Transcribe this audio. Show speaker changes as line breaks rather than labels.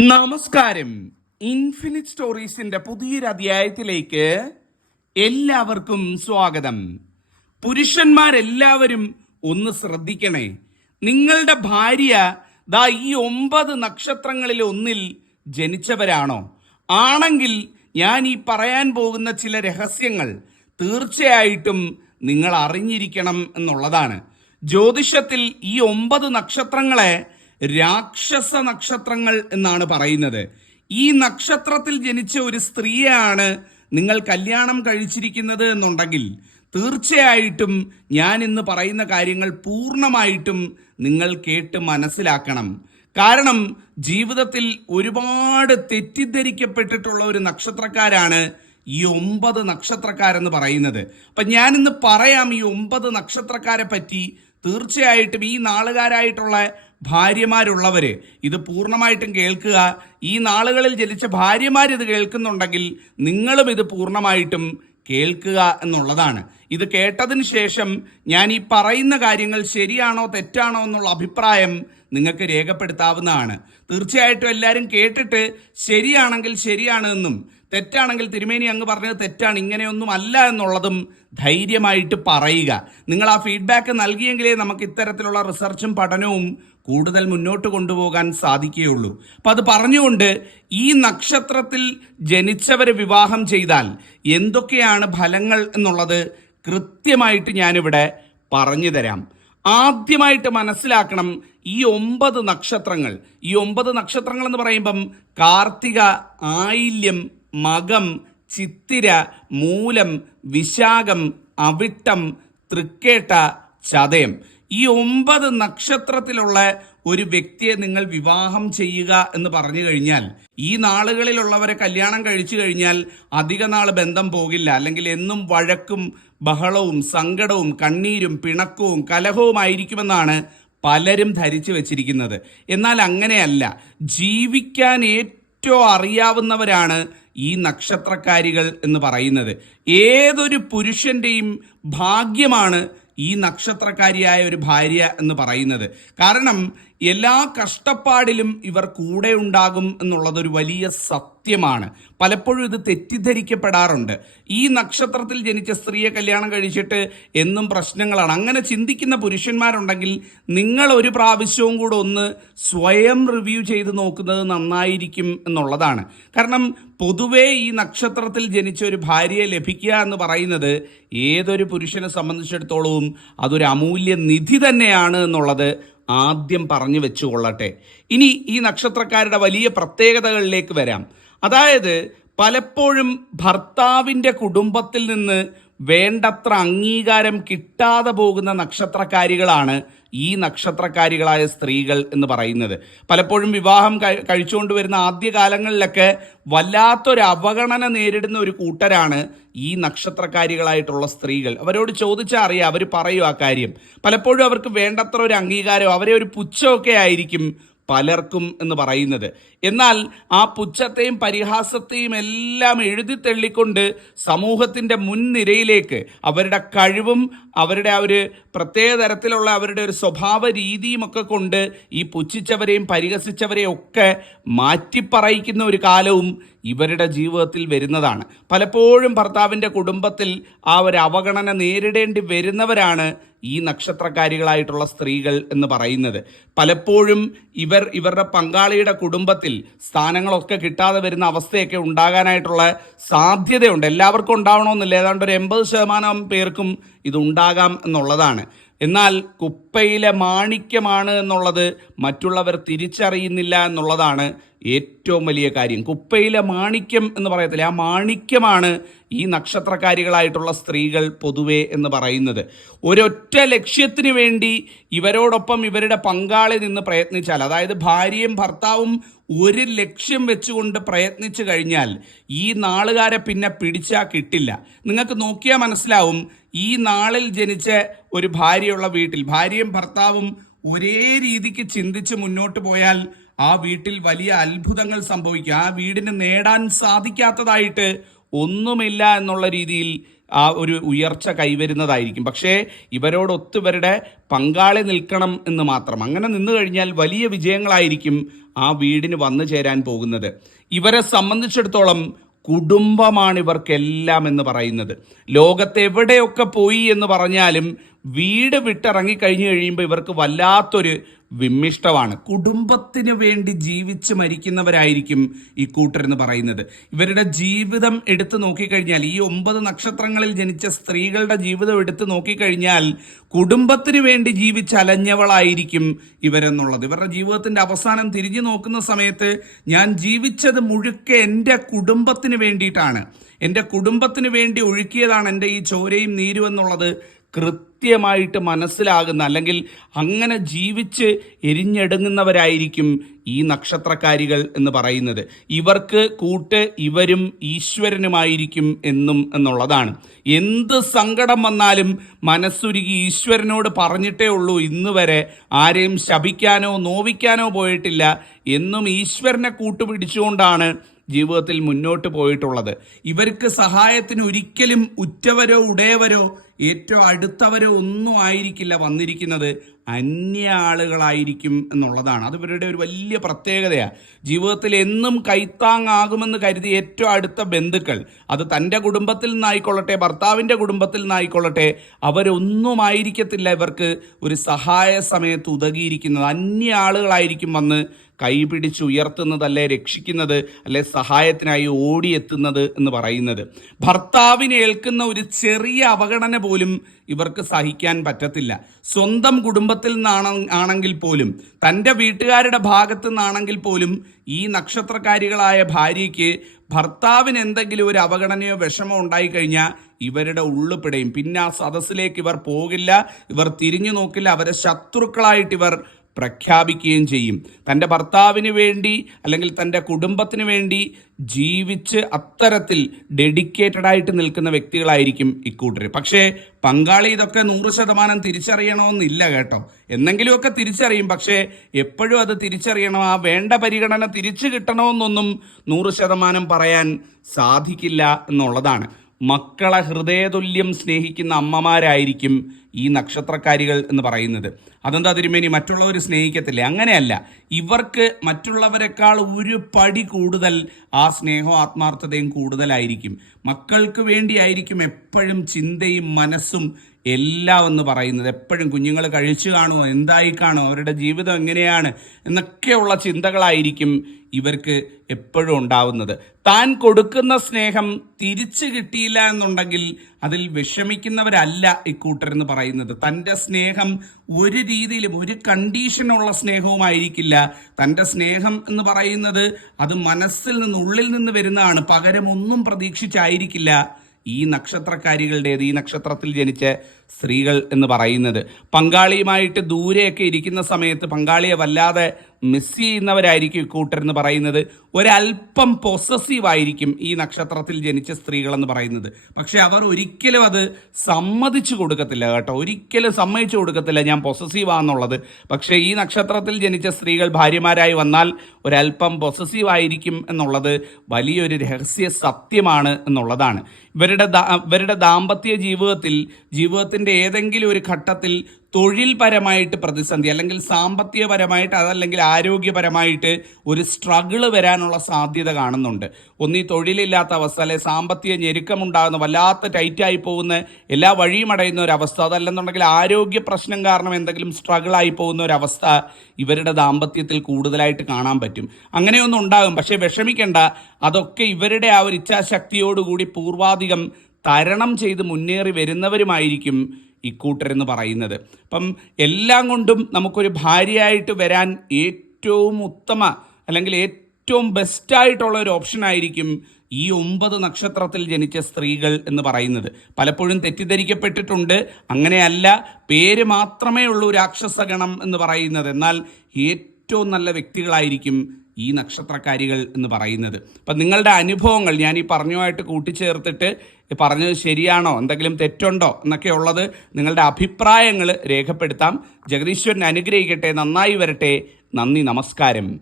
നമസ്കാരം. ഇൻഫിനിറ്റ് സ്റ്റോറീസിന്റെ പുതിയൊരു അധ്യായത്തിലേക്ക് എല്ലാവർക്കും സ്വാഗതം. പുരുഷന്മാരെല്ലാവരും ഒന്ന് ശ്രദ്ധിക്കണേ. നിങ്ങളുടെ ഭാര്യ ദാ ഈ ഒമ്പത് നക്ഷത്രങ്ങളിൽ ഒന്നിൽ ജനിച്ചവരാണോ? ആണെങ്കിൽ ഞാൻ ഈ പറയാൻ പോകുന്ന ചില രഹസ്യങ്ങൾ തീർച്ചയായിട്ടും നിങ്ങൾ അറിഞ്ഞിരിക്കണം എന്നുള്ളതാണ്. ജ്യോതിഷത്തിൽ ഈ ഒമ്പത് നക്ഷത്രങ്ങളെ രാക്ഷസ നക്ഷത്രങ്ങൾ എന്നാണ് പറയുന്നത്. ഈ നക്ഷത്രത്തിൽ ജനിച്ച ഒരു സ്ത്രീയാണ് നിങ്ങൾ കല്യാണം കഴിച്ചിരിക്കുന്നത് എന്നുണ്ടെങ്കിൽ തീർച്ചയായിട്ടും ഞാൻ ഇന്ന് പറയുന്ന കാര്യങ്ങൾ പൂർണമായിട്ടും നിങ്ങൾ കേട്ട് മനസ്സിലാക്കണം. കാരണം ജീവിതത്തിൽ ഒരുപാട് തെറ്റിദ്ധരിക്കപ്പെട്ടിട്ടുള്ള ഒരു നക്ഷത്രക്കാരാണ് ഈ ഒമ്പത് നക്ഷത്രക്കാരെന്ന് പറയുന്നത്. അപ്പൊ ഞാൻ ഇന്ന് പറയാം ഈ ഒമ്പത് നക്ഷത്രക്കാരെ പറ്റി തീർച്ചയായിട്ടും ഈ നാളുകാരായിട്ടുള്ള ഭാര്യമാരുള്ളവര് ഇത് പൂർണമായിട്ടും കേൾക്കുക. ഈ നാളുകളിൽ ജനിച്ച ഭാര്യമാർ ഇത് കേൾക്കുന്നുണ്ടെങ്കിൽ നിങ്ങളും ഇത് പൂർണമായിട്ടും കേൾക്കുക എന്നുള്ളതാണ്. ഇത് കേട്ടതിന് ശേഷം ഞാൻ ഈ പറയുന്ന കാര്യങ്ങൾ ശരിയാണോ തെറ്റാണോ എന്നുള്ള അഭിപ്രായം നിങ്ങൾക്ക് രേഖപ്പെടുത്താവുന്നതാണ്. തീർച്ചയായിട്ടും എല്ലാവരും കേട്ടിട്ട് ശരിയാണെങ്കിൽ ശരിയാണ് എന്നും തെറ്റാണെങ്കിൽ തിരുമേനി അങ്ങ് പറഞ്ഞത് തെറ്റാണ് ഇങ്ങനെയൊന്നും അല്ല എന്നുള്ളതും ധൈര്യമായിട്ട് പറയുക. നിങ്ങൾ ആ ഫീഡ്ബാക്ക് നൽകിയെങ്കിലേ നമുക്ക് ഇത്തരത്തിലുള്ള റിസർച്ചും പഠനവും കൂടുതൽ മുന്നോട്ട് കൊണ്ടുപോകാൻ സാധിക്കുകയുള്ളൂ. അപ്പം അത് പറഞ്ഞുകൊണ്ട് ഈ നക്ഷത്രത്തിൽ ജനിച്ചവരെ വിവാഹം ചെയ്താൽ എന്തൊക്കെയാണ് ഫലങ്ങൾ എന്നുള്ളത് കൃത്യമായിട്ട് ഞാനിവിടെ പറഞ്ഞു തരാം. ആദ്യമായിട്ട് മനസ്സിലാക്കണം ഈ ഒമ്പത് നക്ഷത്രങ്ങൾ. ഈ ഒമ്പത് നക്ഷത്രങ്ങൾ എന്ന് പറയുമ്പം കാർത്തിക ആയില്യം മകം ചിത്തിര മൂലം വിശാഖം അവിട്ടം തൃക്കേട്ട ചതയം. ഈ ഒമ്പത് നക്ഷത്രത്തിലുള്ള ഒരു വ്യക്തിയെ നിങ്ങൾ വിവാഹം ചെയ്യുക എന്ന് പറഞ്ഞു കഴിഞ്ഞാൽ ഈ നാളുകളിലുള്ളവരെ കല്യാണം കഴിച്ചു കഴിഞ്ഞാൽ അധിക നാൾ ബന്ധം പോകില്ല. അല്ലെങ്കിൽ എന്നും വഴക്കും ബഹളവും സങ്കടവും കണ്ണീരും പിണക്കവും കലഹവുമായിരിക്കുമെന്നാണ് പലരും ധരിച്ചു വച്ചിരിക്കുന്നത്. എന്നാൽ അങ്ങനെയല്ല. ജീവിക്കാൻ ഏറ്റവും അറിയാവുന്നവരാണ് ഈ നക്ഷത്രക്കാരികൾ എന്ന് പറയുന്നത്. ഏതൊരു പുരുഷന്റെയും ഭാഗ്യമാണ് ഈ നക്ഷത്രക്കാരിയായ ഒരു ഭാര്യ എന്ന് പറയുന്നത്. കാരണം എല്ലാ കഷ്ടപ്പാടിലും ഇവർ കൂടെ ഉണ്ടാകും എന്നുള്ളതൊരു വലിയ സത്യമാണ്. പലപ്പോഴും ഇത് തെറ്റിദ്ധരിക്കപ്പെടാറുണ്ട്. ഈ നക്ഷത്രത്തിൽ ജനിച്ച സ്ത്രീയെ കല്യാണം കഴിച്ചിട്ട് എന്നും പ്രശ്നങ്ങളാണ്. അങ്ങനെ ചിന്തിക്കുന്ന പുരുഷന്മാരുണ്ടെങ്കിൽ നിങ്ങൾ ഒരു പ്രാവശ്യവും കൂടെ ഒന്ന് സ്വയം റിവ്യൂ ചെയ്ത് നോക്കുന്നത് നന്നായിരിക്കും എന്നുള്ളതാണ്. കാരണം പൊതുവേ ഈ നക്ഷത്രത്തിൽ ജനിച്ച ഒരു ഭാര്യയെ ലഭിക്കുക എന്ന് പറയുന്നത് ഏതൊരു പുരുഷനെ സംബന്ധിച്ചിടത്തോളവും അതൊരു അമൂല്യ നിധി തന്നെയാണ് എന്നുള്ളത് ആദ്യം പറഞ്ഞു വെച്ചുകൊള്ളട്ടെ. ഇനി ഈ നക്ഷത്രക്കാരുടെ വലിയ പ്രത്യേകതകളിലേക്ക് വരാം. അതായത് പലപ്പോഴും ഭർത്താവിന്റെ കുടുംബത്തിൽ നിന്ന് വേണ്ടത്ര അംഗീകാരം കിട്ടാതെ പോകുന്ന നക്ഷത്രക്കാരികളാണ് ഈ നക്ഷത്രക്കാരികളായ സ്ത്രീകൾ എന്ന് പറയുന്നത്. പലപ്പോഴും വിവാഹം കഴി- കഴിച്ചുകൊണ്ട് വരുന്ന ആദ്യ കാലങ്ങളിലൊക്കെ വല്ലാത്തൊരു അവഗണന നേരിടുന്ന ഒരു കൂട്ടരാണ് ഈ നക്ഷത്രക്കാരികളായിട്ടുള്ള സ്ത്രീകൾ. അവരോട് ചോദിച്ചാൽ അറിയാം അവർ പറയും ആ കാര്യം. പലപ്പോഴും അവർക്ക് വേണ്ടത്ര ഒരു അംഗീകാരം അവരെ ഒരു പുച്ഛമൊക്കെ ആയിരിക്കും പലർക്കും എന്ന് പറയുന്നത്. എന്നാൽ ആ പുച്ഛത്തെയും പരിഹാസത്തെയും എല്ലാം എഴുതി തള്ളിക്കൊണ്ട് സമൂഹത്തിന്റെ മുൻനിരയിലേക്ക് അവരുടെ കഴിവും അവരുടെ ആ ഒരു പ്രത്യേക തരത്തിലുള്ള അവരുടെ ഒരു സ്വഭാവ രീതിയും ഒക്കെ കൊണ്ട് ഈ പുച്ഛിച്ചവരെയും പരിഹസിച്ചവരെയും ഒക്കെ മാറ്റിപ്പറയിക്കുന്ന ഒരു കാലവും ഇവരുടെ ജീവിതത്തിൽ വരുന്നതാണ്. പലപ്പോഴും ഭർത്താവിന്റെ കുടുംബത്തിൽ ആ ഒരു അവഗണന നേരിടേണ്ടി വരുന്നവരാണ് ഈ നക്ഷത്രക്കാരികളായിട്ടുള്ള സ്ത്രീകൾ എന്ന് പറയുന്നത്. പലപ്പോഴും ഇവർ ഇവരുടെ പങ്കാളിയുടെ കുടുംബത്തിൽ സ്ഥാനങ്ങളൊക്കെ കിട്ടാതെ വരുന്ന അവസ്ഥയൊക്കെ ഉണ്ടാകാനായിട്ടുള്ള സാധ്യതയുണ്ട്. എല്ലാവർക്കും ഉണ്ടാവണമെന്നില്ല. ഏതാണ്ട് ഒരു എൺപത് ശതമാനം പേർക്കും ഇതുണ്ടാകാം എന്നുള്ളതാണ്. എന്നാൽ കുപ്പയിലെ മാണിക്യമാണ് എന്നുള്ളത് മറ്റുള്ളവർ തിരിച്ചറിയുന്നില്ല എന്നുള്ളതാണ് ഏറ്റവും വലിയ കാര്യം. കുപ്പയിലെ മാണിക്യം എന്ന് പറയത്തില്ല? ആ മാണിക്യമാണ് ഈ നക്ഷത്രക്കാരികളായിട്ടുള്ള സ്ത്രീകൾ പൊതുവെ എന്ന് പറയുന്നത്. ഒരൊറ്റ ലക്ഷ്യത്തിന് വേണ്ടി ഇവരോടൊപ്പം ഇവരുടെ പങ്കാളി നിന്ന് പ്രയത്നിച്ചാൽ അതായത് ഭാര്യയും ഭർത്താവും ഒരു ലക്ഷ്യം വെച്ചുകൊണ്ട് പ്രയത്നിച്ചു കഴിഞ്ഞാൽ ഈ നാളുകാരെ പിന്നെ പിടിച്ചാൽ കിട്ടില്ല. നിങ്ങൾക്ക് നോക്കിയാൽ മനസ്സിലാവും ഈ നാളിൽ ജനിച്ച ഒരു ഭാര്യയുള്ള വീട്ടിൽ ഭാര്യയും ഭർത്താവും ഒരേ രീതിക്ക് ചിന്തിച്ച് മുന്നോട്ട് പോയാൽ ആ വീട്ടിൽ വലിയ അത്ഭുതങ്ങൾ സംഭവിക്കും. ആ വീടിന് നേടാൻ സാധിക്കാത്തതായിട്ട് ഒന്നുമില്ല എന്നുള്ള രീതിയിൽ ആ ഒരു ഉയർച്ച കൈവരുന്നതായിരിക്കും. പക്ഷേ ഇവരോടൊത്തുവരുടെ പങ്കാളി നിൽക്കണം എന്ന് മാത്രം. അങ്ങനെ നിന്നു കഴിഞ്ഞാൽ വലിയ വിജയങ്ങളായിരിക്കും ആ വീടിന് വന്നു ചേരാൻ പോകുന്നത്. ഇവരെ സംബന്ധിച്ചിടത്തോളം കുടുംബമാണ് ഇവർക്കെല്ലാം എന്ന് പറയുന്നത്. ലോകത്ത് എവിടെയൊക്കെ പോയി എന്ന് പറഞ്ഞാലും വീട് വിട്ടിറങ്ങി കഴിഞ്ഞു കഴിയുമ്പോൾ ഇവർക്ക് വല്ലാത്തൊരു വിമ്മിഷ്ടമാണ്. കുടുംബത്തിന് വേണ്ടി ജീവിച്ച് മരിക്കുന്നവരായിരിക്കും ഈ കൂട്ടരെന്ന് പറയുന്നത്. ഇവരുടെ ജീവിതം എടുത്തു നോക്കിക്കഴിഞ്ഞാൽ ഈ ഒമ്പത് നക്ഷത്രങ്ങളിൽ ജനിച്ച സ്ത്രീകളുടെ ജീവിതം എടുത്തു നോക്കിക്കഴിഞ്ഞാൽ കുടുംബത്തിന് വേണ്ടി ജീവിച്ചലഞ്ഞവളായിരിക്കും ഇവരെന്നുള്ളത്. ഇവരുടെ ജീവിതത്തിന്റെ അവസാനം തിരിഞ്ഞു നോക്കുന്ന സമയത്ത് ഞാൻ ജീവിച്ചത് മുഴുക്കെ എന്റെ കുടുംബത്തിന് വേണ്ടിയിട്ടാണ്. എന്റെ കുടുംബത്തിന് വേണ്ടി ഒഴുക്കിയതാണ് എന്റെ ഈ ചോരയും നീരും എന്നുള്ളത് കൃത്യമായിട്ട് മനസ്സിലാകുന്ന അല്ലെങ്കിൽ അങ്ങനെ ജീവിച്ച് എരിഞ്ഞെടുങ്ങുന്നവരായിരിക്കും ഈ നക്ഷത്രക്കാരികൾ എന്ന് പറയുന്നത്. ഇവർക്ക് കൂട്ട് ഇവരും ഈശ്വരനുമായിരിക്കും എന്നും എന്നുള്ളതാണ്. എന്ത് സങ്കടം വന്നാലും മനസ്സുരുകി ഈശ്വരനോട് പറഞ്ഞിട്ടേ ഉള്ളൂ ഇന്ന് വരെ ആരെയും ശപിക്കാനോ നോവിക്കാനോ പോയിട്ടില്ല എന്നും ഈശ്വരനെ കൂട്ടുപിടിച്ചുകൊണ്ടാണ് ജീവിതത്തിൽ മുന്നോട്ട് പോയിട്ടുള്ളത്. ഇവർക്ക് സഹായത്തിന് ഒരിക്കലും ഉറ്റവരോ ഉടയവരോ ഏറ്റവും അടുത്തവരെ ഒന്നും ആയിരിക്കില്ല വന്നിരിക്കുന്നത് അന്യ ആളുകളായിരിക്കും എന്നുള്ളതാണ്. അത് ഇവരുടെ ഒരു വലിയ പ്രത്യേകതയാണ് ജീവിതത്തിൽ എന്നും കൈത്താങ്ങാകുമെന്ന് കരുതി ഏറ്റവും അടുത്ത ബന്ധുക്കൾ അത് തന്റെ കുടുംബത്തിൽ നിന്നായിക്കൊള്ളട്ടെ ഭർത്താവിന്റെ കുടുംബത്തിൽ നിന്നായിക്കൊള്ളട്ടെ അവരൊന്നും ആയിരിക്കത്തില്ല ഇവർക്ക് ഒരു സഹായ സമയത്ത് ഉതകിയിരിക്കുന്നത്. അന്യ ആളുകളായിരിക്കും വന്ന് കൈപിടിച്ച് ഉയർത്തുന്നതല്ലേ രക്ഷിക്കുന്നത് അല്ലെ സഹായത്തിനായി ഓടിയെത്തുന്നത് എന്ന് പറയുന്നത്. ഭർത്താവിനെ ഏൽക്കുന്ന ഒരു ചെറിയ അവഗണന പോലും ഇവർക്ക് സഹിക്കാൻ പറ്റത്തില്ല. സ്വന്തം കുടുംബത്തിൽ നിന്നാണ് ആണെങ്കിൽ പോലും തന്റെ വീട്ടുകാരുടെ ഭാഗത്തു നിന്നാണെങ്കിൽ പോലും ഈ നക്ഷത്രക്കാരികളായ ഭാര്യയ്ക്ക് ഭർത്താവിന് എന്തെങ്കിലും ഒരു അവഗണനയോ വിഷമോ ഉണ്ടായി കഴിഞ്ഞാൽ ഇവരുടെ ഉള്ളുപിടയും പിന്നെ ആ സദസ്സിലേക്ക് ഇവർ പോകില്ല ഇവർ തിരിഞ്ഞു നോക്കില്ല അവരെ ശത്രുക്കളായിട്ട് ഇവർ പ്രഖ്യാപിക്കുകയും ചെയ്യും. തന്റെ ഭർത്താവിന് വേണ്ടി അല്ലെങ്കിൽ തന്റെ കുടുംബത്തിന് വേണ്ടി ജീവിച്ച് അത്തരത്തിൽ ഡെഡിക്കേറ്റഡ് ആയിട്ട് നിൽക്കുന്ന വ്യക്തികളായിരിക്കും ഇക്കൂട്ടർ പക്ഷേ പങ്കാളി ഇതൊക്കെ നൂറ് ശതമാനം തിരിച്ചറിയണമെന്നില്ല കേട്ടോ. എന്തെങ്കിലുമൊക്കെ തിരിച്ചറിയും. പക്ഷേ എപ്പോഴും അത് തിരിച്ചറിയണം. ആ വേണ്ട പരിഗണന തിരിച്ചു കിട്ടണമെന്നൊന്നും നൂറ് ശതമാനം പറയാൻ സാധിക്കില്ല എന്നുള്ളതാണ്. മക്കളെ ഹൃദയതുല്യം സ്നേഹിക്കുന്ന അമ്മമാരായിരിക്കും ഈ നക്ഷത്രക്കാരികൾ എന്ന് പറയുന്നത്. അതെന്താ തിരുമേനി? മറ്റുള്ളവർ സ്നേഹിക്കത്തില്ലേ? അങ്ങനെയല്ല. ഇവർക്ക് മറ്റുള്ളവരെക്കാൾ ഒരു പടി കൂടുതൽ ആ സ്നേഹവും ആത്മാർത്ഥതയും കൂടുതലായിരിക്കും. മക്കൾക്ക് വേണ്ടിയായിരിക്കും എപ്പോഴും ചിന്തയും മനസ്സും എല്ലാം എന്ന് പറയുന്നത്. എപ്പോഴും കുഞ്ഞുങ്ങൾ കഴിച്ചു കാണുമോ? എന്തായി കാണുമോ? അവരുടെ ജീവിതം എങ്ങനെയാണ്? എന്നൊക്കെയുള്ള ചിന്തകളായിരിക്കും ഇവർക്ക് എപ്പോഴും ഉണ്ടാവുന്നത്. താൻ കൊടുക്കുന്ന സ്നേഹം തിരിച്ചു കിട്ടിയില്ല എന്നുണ്ടെങ്കിൽ അതിൽ വിഷമിക്കുന്നവരല്ല ഇക്കൂട്ടരെന്ന് പറയുന്നത്. തന്റെ സ്നേഹം ഒരു രീതിയിലും ഒരു കണ്ടീഷനുള്ള സ്നേഹവുമായിരിക്കില്ല. തന്റെ സ്നേഹം എന്ന് പറയുന്നത് അത് മനസ്സിൽ നിന്ന് ഉള്ളിൽ നിന്ന് വരുന്നതാണ്. പകരമൊന്നും പ്രതീക്ഷിച്ചായിരിക്കില്ല. ഈ നക്ഷത്രക്കാരികളുടേത് ഈ നക്ഷത്രത്തിൽ ജനിച്ച സ്ത്രീകൾ എന്ന് പറയുന്നത്. പങ്കാളിയുമായിട്ട് ദൂരെയൊക്കെ ഇരിക്കുന്ന സമയത്ത് പങ്കാളിയെ വല്ലാതെ മിസ് ചെയ്യുന്നവരായിരിക്കും ഇക്കൂട്ടർ എന്ന് പറയുന്നത്. ഒരല്പം പൊസസീവായിരിക്കും ഈ നക്ഷത്രത്തിൽ ജനിച്ച സ്ത്രീകൾ എന്ന് പറയുന്നത്. പക്ഷെ അവർ ഒരിക്കലും അത് സമ്മതിച്ചു കൊടുക്കത്തില്ല കേട്ടോ. ഒരിക്കലും സമ്മതിച്ചു കൊടുക്കത്തില്ല ഞാൻ പൊസസീവാന്നുള്ളത് പക്ഷേ ഈ നക്ഷത്രത്തിൽ ജനിച്ച സ്ത്രീകൾ ഭാര്യമാരായി വന്നാൽ ഒരല്പം പൊസസീവായിരിക്കും എന്നുള്ളത് വലിയൊരു രഹസ്യ സത്യമാണ് എന്നുള്ളതാണ്. ഇവരുടെ ഇവരുടെ ദാമ്പത്യ ജീവിതത്തിൽ ജീവിതത്തിൽ ജീവിതത്തിന്റെ ഏതെങ്കിലും ഒരു ഘട്ടത്തിൽ തൊഴിൽപരമായിട്ട് പ്രതിസന്ധി അല്ലെങ്കിൽ സാമ്പത്തികപരമായിട്ട് അതല്ലെങ്കിൽ ആരോഗ്യപരമായിട്ട് ഒരു സ്ട്രഗിൾ വരാനുള്ള സാധ്യത കാണുന്നുണ്ട്. ഒന്നീ തൊഴിലില്ലാത്ത അവസ്ഥ അല്ലെ സാമ്പത്തിക ഞെരുക്കമുണ്ടാകുന്ന വല്ലാത്ത ടൈറ്റായി പോകുന്ന എല്ലാ വഴിയും അടയുന്ന ഒരു അവസ്ഥ അതല്ലെന്നുണ്ടെങ്കിൽ ആരോഗ്യ പ്രശ്നം കാരണം എന്തെങ്കിലും സ്ട്രഗിളായി പോകുന്ന ഒരു അവസ്ഥ ഇവരുടെ ദാമ്പത്യത്തിൽ കൂടുതലായിട്ട് കാണാൻ പറ്റും. അങ്ങനെയൊന്നും ഉണ്ടാകും. പക്ഷേ വിഷമിക്കേണ്ട അതൊക്കെ ഇവരുടെ ആ ഒരു ഇച്ഛാശക്തിയോടുകൂടി പൂർവാധികം തരണം ചെയ്ത് മുന്നേറി വരുന്നവരുമായിരിക്കും ഇക്കൂട്ടരെന്ന് പറയുന്നത്. അപ്പം എല്ലാം കൊണ്ടും നമുക്കൊരു ഭാര്യയായിട്ട് വരാൻ ഏറ്റവും ഉത്തമ അല്ലെങ്കിൽ ഏറ്റവും ബെസ്റ്റായിട്ടുള്ള ഒരു ഓപ്ഷൻ ആയിരിക്കും ഈ ഒമ്പത് നക്ഷത്രത്തിൽ ജനിച്ച സ്ത്രീകൾ എന്ന് പറയുന്നത്. പലപ്പോഴും തെറ്റിദ്ധരിക്കപ്പെട്ടിട്ടുണ്ട്. അങ്ങനെയല്ല പേര് മാത്രമേ ഉള്ളൂ രാക്ഷസഗണം എന്ന് പറയുന്നത്. എന്നാൽ ഏറ്റവും നല്ല വ്യക്തികളായിരിക്കും ഈ നക്ഷത്രക്കാരികൾ എന്ന് പറയുന്നത്. അപ്പം നിങ്ങളുടെ അനുഭവങ്ങൾ ഞാൻ ഈ പറഞ്ഞുമായിട്ട് കൂട്ടിച്ചേർത്തിട്ട് പറഞ്ഞത് ശരിയാണോ? എന്തെങ്കിലും തെറ്റുണ്ടോ? എന്നൊക്കെ ഉള്ളത് നിങ്ങളുടെ അഭിപ്രായങ്ങൾ രേഖപ്പെടുത്താം. ജഗദീശ്വരൻ അനുഗ്രഹിക്കട്ടെ. നന്നായി വരട്ടെ. നന്ദി. നമസ്കാരം.